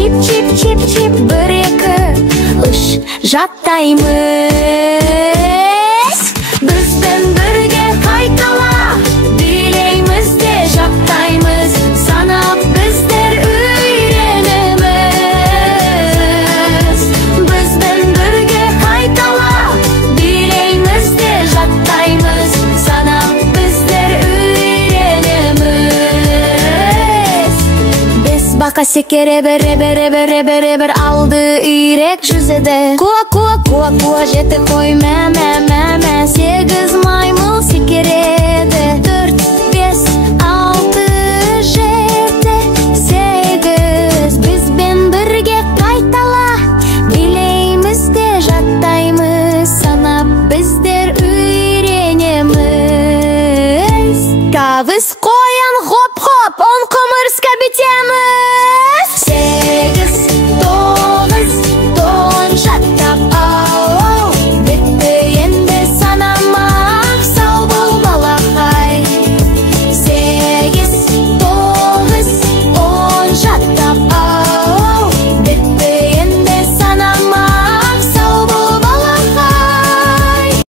чип чип чип чип bir екі үш жаттаймыз. Біздің бірге қайтала билейміз де жаттаймыз, санап біздер үйренеміз. Біздің бірге қайтала билейміз де жаттаймыз, санап біздер үйренеміз. Біз бақа секере бір алды үйрек жүзеді. Куа жеті қой мә сегіз маймыл секереді. 4, 5, 6, 7, 8 бізбен бірге қайтала билейміз де жаттаймыз, санап біздер үйренеміз. Кавыз қоян хоп-хоп, он құмырсқа бітеміз.